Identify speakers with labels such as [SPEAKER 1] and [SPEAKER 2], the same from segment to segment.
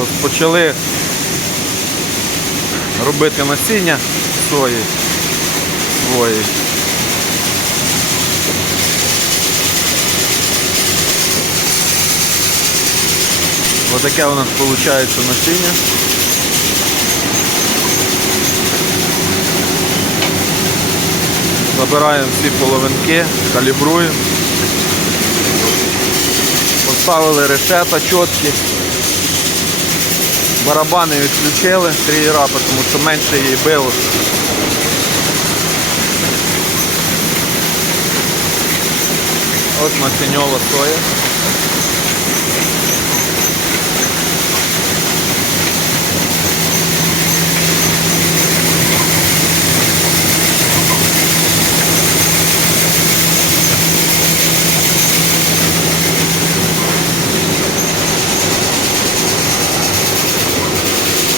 [SPEAKER 1] Розпочали робити насіння сої свої. Отаке у нас виходить насіння. Забираємо всі половинки, калібруємо. Поставили решета чіткі. Барабани відключили трієра, тому що менше її било. От насіньова соя.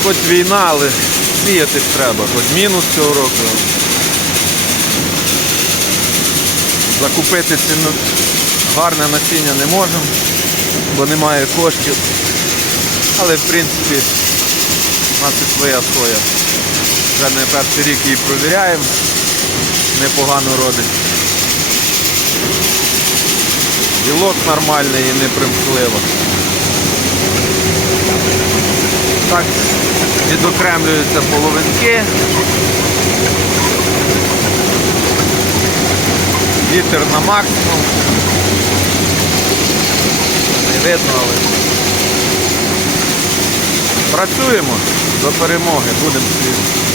[SPEAKER 1] Хоч війна, але сіяти ж треба, хоч мінус цього року. Закупити ціну гарне насіння не можемо, бо немає коштів. Але в принципі у нас і своя соя. Вже не перший рік її провіряємо, непогано родить. Білок нормальний і не примхливо. Так відокремлюються половинки. Вітер на максимум. Не видно, але працюємо до перемоги, будемо світ.